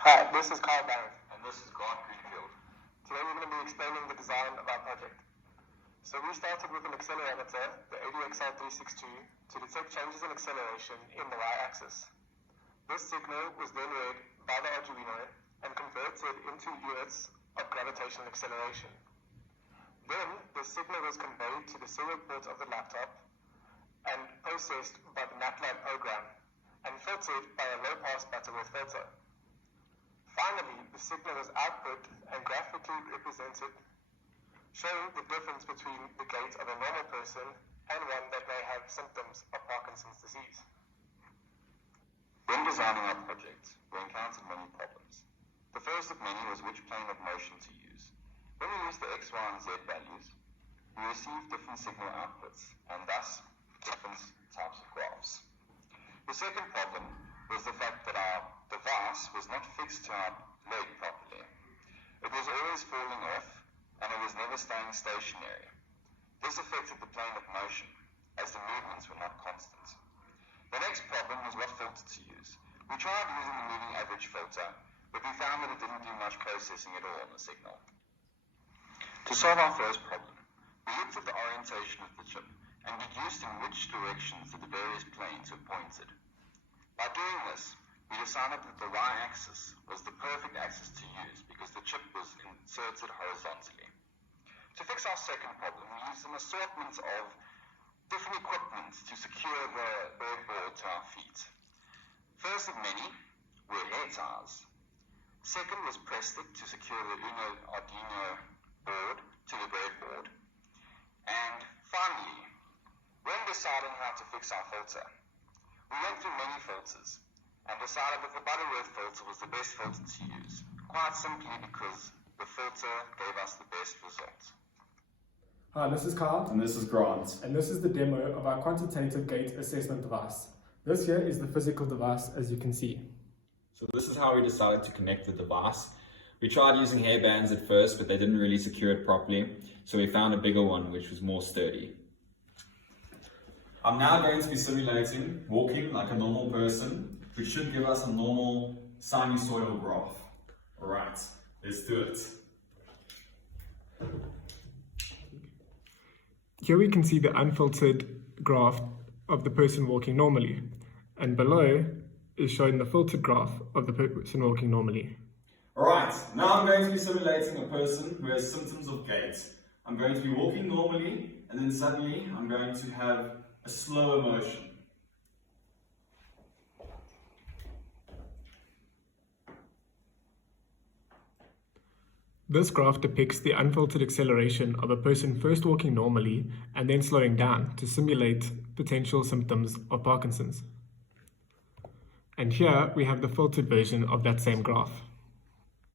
Hi, this is Barron. And this is Greenfield. Today we're going to be explaining the design of our project. So we started with an accelerometer, the ADXL362, to detect changes in acceleration in the y-axis. This signal was then read by the Arduino and converted into units of gravitational acceleration. Then the signal was conveyed to the serial port of the laptop and processed by the MATLAB program and filtered by a low-pass Butterworth filter. Finally, the signal was output and graphically represented, showing the difference between the gait of a normal person and one that may have symptoms of Parkinson's disease. When designing our project, we encountered many problems. The first of many was which plane of motion to use. When we used the X, Y, and Z values, we received different signal outputs, and thus different types of graphs. The second problem was the fact that our device was not fixed to our leg properly. It was always falling off, and it was never staying stationary. This affected the plane of motion, as the movements were not constant. The next problem was what filter to use. We tried using the moving average filter, but we found that it didn't do much processing at all on the signal. To solve our first problem, we looked at the orientation of the chip and deduced in which directions the various planes were pointed. By doing this, we decided that the y-axis was the perfect axis to use because the chip was inserted horizontally. To fix our second problem, we used an assortment of different equipment to secure the breadboard to our feet. First of many were hair ties. Second was press stick to secure the Arduino board to the breadboard. And finally, when deciding how to fix our filter, we went through many filters and decided that the Butterworth filter was the best filter to use, quite simply because the filter gave us the best result. Hi, this is Carl. And this is Grant. And this is the demo of our quantitative gait assessment device. This here is the physical device, as you can see. So this is how we decided to connect the device. We tried using hair bands at first, but they didn't really secure it properly. So we found a bigger one, which was more sturdy. I'm now going to be simulating walking like a normal person, which should give us a normal sinusoidal graph. All right, let's do it. Here we can see the unfiltered graph of the person walking normally, and below is shown the filtered graph of the person walking normally. All right, now I'm going to be simulating a person who has symptoms of gait. I'm going to be walking normally, and then suddenly I'm going to have a slower motion. This graph depicts the unfiltered acceleration of a person first walking normally and then slowing down to simulate potential symptoms of Parkinson's. And here we have the filtered version of that same graph.